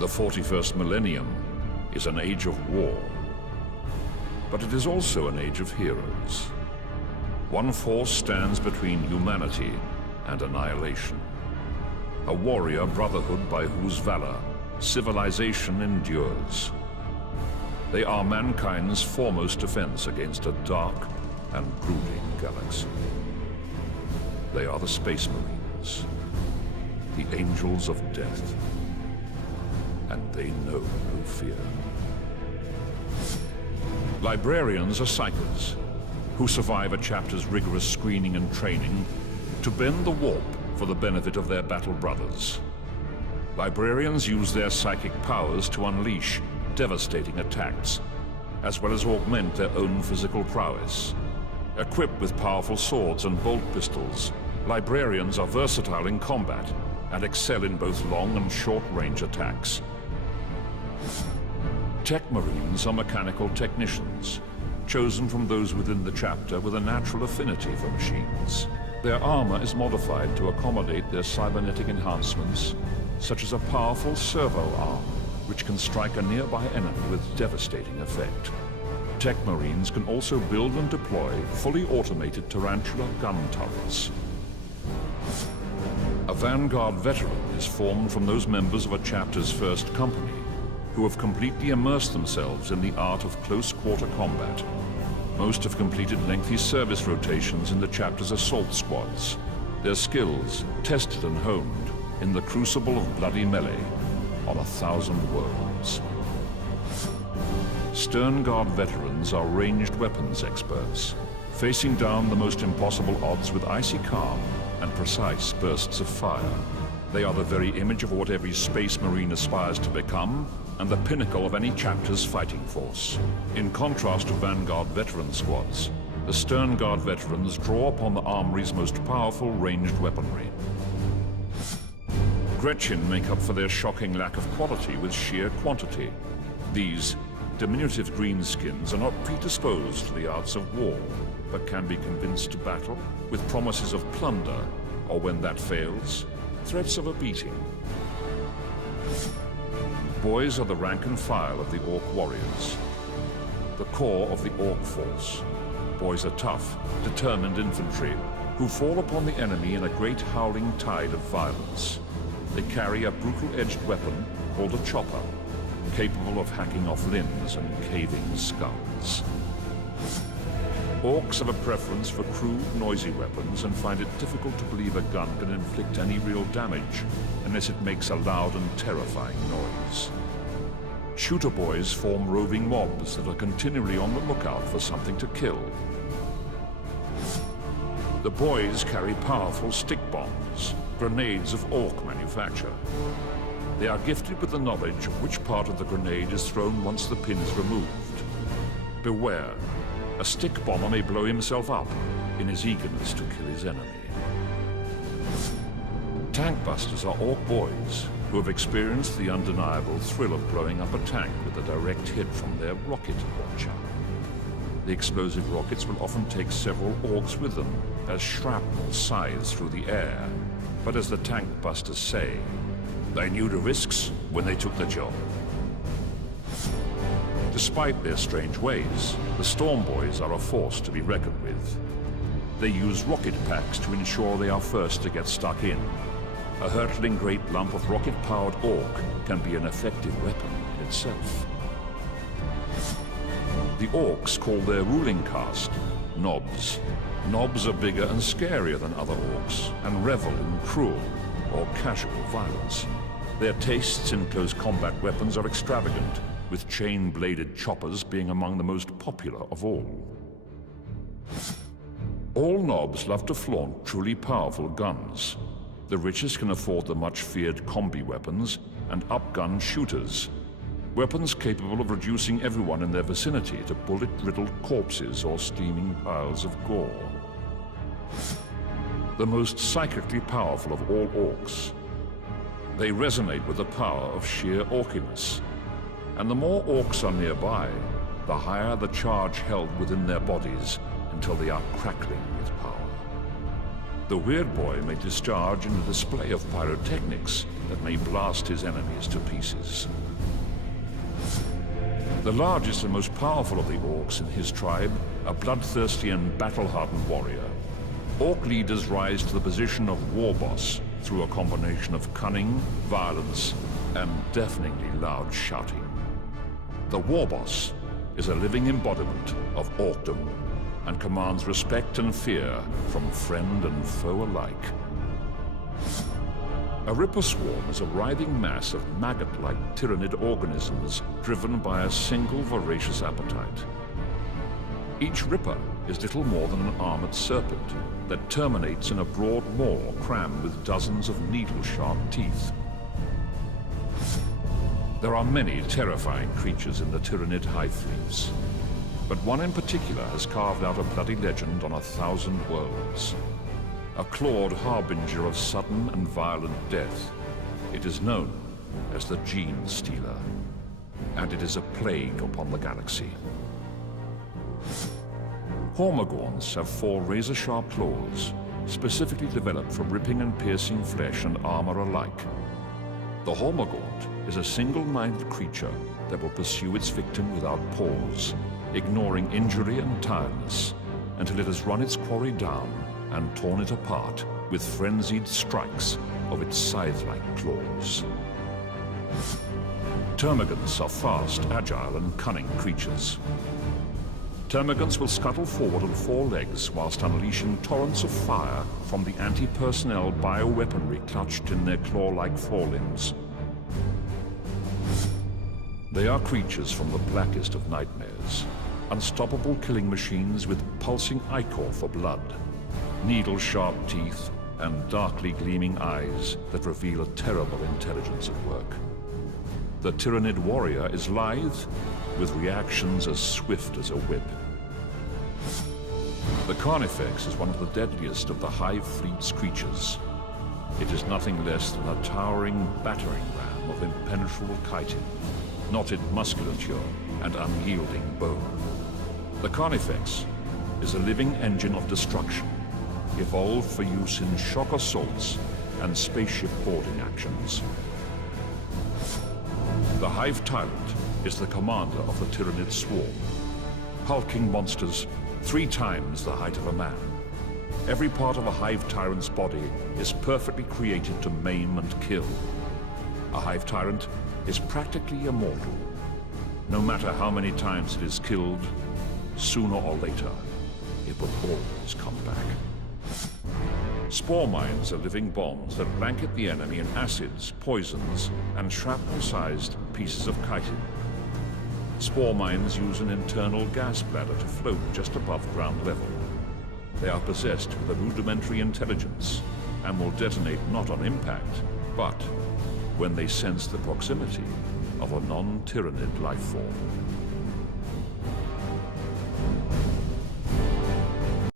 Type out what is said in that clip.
The 41st millennium is an age of war, but it is also an age of heroes. One force stands between humanity and annihilation. A warrior brotherhood by whose valor civilization endures. They are mankind's foremost defense against a dark and brooding galaxy. They are the Space Marines, the Angels of Death, and they know no fear. Librarians are psychers who survive a chapter's rigorous screening and training to bend the warp for the benefit of their battle brothers. Librarians use their psychic powers to unleash devastating attacks, as well as augment their own physical prowess. Equipped with powerful swords and bolt pistols, Librarians are versatile in combat and excel in both long and short-range attacks. Techmarines are mechanical technicians, chosen from those within the chapter with a natural affinity for machines. Their armor is modified to accommodate their cybernetic enhancements, such as a powerful servo arm, which can strike a nearby enemy with devastating effect. Techmarines can also build and deploy fully automated tarantula gun turrets. A Vanguard Veteran is formed from those members of a chapter's first company who have completely immersed themselves in the art of close-quarter combat. Most have completed lengthy service rotations in the chapter's assault squads, their skills tested and honed in the crucible of bloody melee on 1,000 worlds. Sternguard Veterans are ranged weapons experts, facing down the most impossible odds with icy calm and precise bursts of fire. They are the very image of what every Space Marine aspires to become, and the pinnacle of any chapter's fighting force. In contrast to Vanguard Veteran squads, the Sternguard Veterans draw upon the Armory's most powerful ranged weaponry. Gretchin make up for their shocking lack of quality with sheer quantity. These diminutive greenskins are not predisposed to the arts of war, but can be convinced to battle with promises of plunder, or when that fails, threats of a beating. Boys are the rank and file of the Orc warriors, the core of the Orc force. Boys are tough, determined infantry who fall upon the enemy in a great howling tide of violence. They carry a brutal-edged weapon called a chopper, capable of hacking off limbs and caving skulls. Orcs have a preference for crude, noisy weapons and find it difficult to believe a gun can inflict any real damage unless it makes a loud and terrifying noise. Shooter boys form roving mobs that are continually on the lookout for something to kill. The boys carry powerful stick bombs, grenades of Orc manufacture. They are gifted with the knowledge of which part of the grenade is thrown once the pin is removed. Beware. A Stikk Bomma may blow himself up in his eagerness to kill his enemy. Tankbusters are Orc boys who have experienced the undeniable thrill of blowing up a tank with a direct hit from their rocket launcher. The explosive rockets will often take several Orcs with them as shrapnel scythes through the air. But as the Tankbusters say, they knew the risks when they took the job. Despite their strange ways, the Stormboys are a force to be reckoned with. They use rocket packs to ensure they are first to get stuck in. A hurtling great lump of rocket-powered Orc can be an effective weapon in itself. The Orcs call their ruling caste Nobs. Nobs are bigger and scarier than other Orcs and revel in cruel or casual violence. Their tastes in close combat weapons are extravagant, with chain-bladed choppers being among the most popular of all. All Nobs love to flaunt truly powerful guns. The richest can afford the much-feared combi weapons and upgun shooters, weapons capable of reducing everyone in their vicinity to bullet-riddled corpses or steaming piles of gore. The most psychically powerful of all Orcs. They resonate with the power of sheer Orciness, and the more Orcs are nearby, the higher the charge held within their bodies until they are crackling with power. The Weirdboy may discharge in a display of pyrotechnics that may blast his enemies to pieces. The largest and most powerful of the orcs in his tribe, a bloodthirsty and battle-hardened warrior. Orc leaders rise to the position of Warboss through a combination of cunning, violence, and deafeningly loud shouting. The Warboss is a living embodiment of orcdom and commands respect and fear from friend and foe alike. A Ripper swarm is a writhing mass of maggot-like Tyranid organisms driven by a single voracious appetite. Each Ripper is little more than an armored serpent that terminates in a broad maw crammed with dozens of needle-sharp teeth. There are many terrifying creatures in the Tyranid hive fleets, but one in particular has carved out a bloody legend on 1,000 worlds. A clawed harbinger of sudden and violent death. It is known as the Genestealer, and it is a plague upon the galaxy. Hormagorns have 4 razor-sharp claws, specifically developed for ripping and piercing flesh and armor alike. The Hormagaunt is a single-minded creature that will pursue its victim without pause, ignoring injury and tiredness, until it has run its quarry down and torn it apart with frenzied strikes of its scythe-like claws. Termagants are fast, agile, and cunning creatures. Termagants will scuttle forward on 4 legs whilst unleashing torrents of fire from the anti-personnel bioweaponry clutched in their claw-like forelimbs. They are creatures from the blackest of nightmares, unstoppable killing machines with pulsing ichor for blood, needle-sharp teeth, and darkly gleaming eyes that reveal a terrible intelligence at work. The Tyranid Warrior is lithe, with reactions as swift as a whip. The Carnifex is one of the deadliest of the Hive Fleet's creatures. It is nothing less than a towering battering ram of impenetrable chitin, knotted musculature, and unyielding bone. The Carnifex is a living engine of destruction, evolved for use in shock assaults and spaceship boarding actions. The Hive Tyrant is the commander of the Tyranid swarm. Hulking monsters 3 times the height of a man. Every part of a Hive Tyrant's body is perfectly created to maim and kill. A Hive Tyrant is practically immortal. No matter how many times it is killed, sooner or later, it will always come back. Spore Mines are living bombs that blanket the enemy in acids, poisons, and shrapnel-sized pieces of chitin. Spore Mines use an internal gas bladder to float just above ground level. They are possessed with a rudimentary intelligence and will detonate not on impact, but when they sense the proximity of a non-Tyranid life form.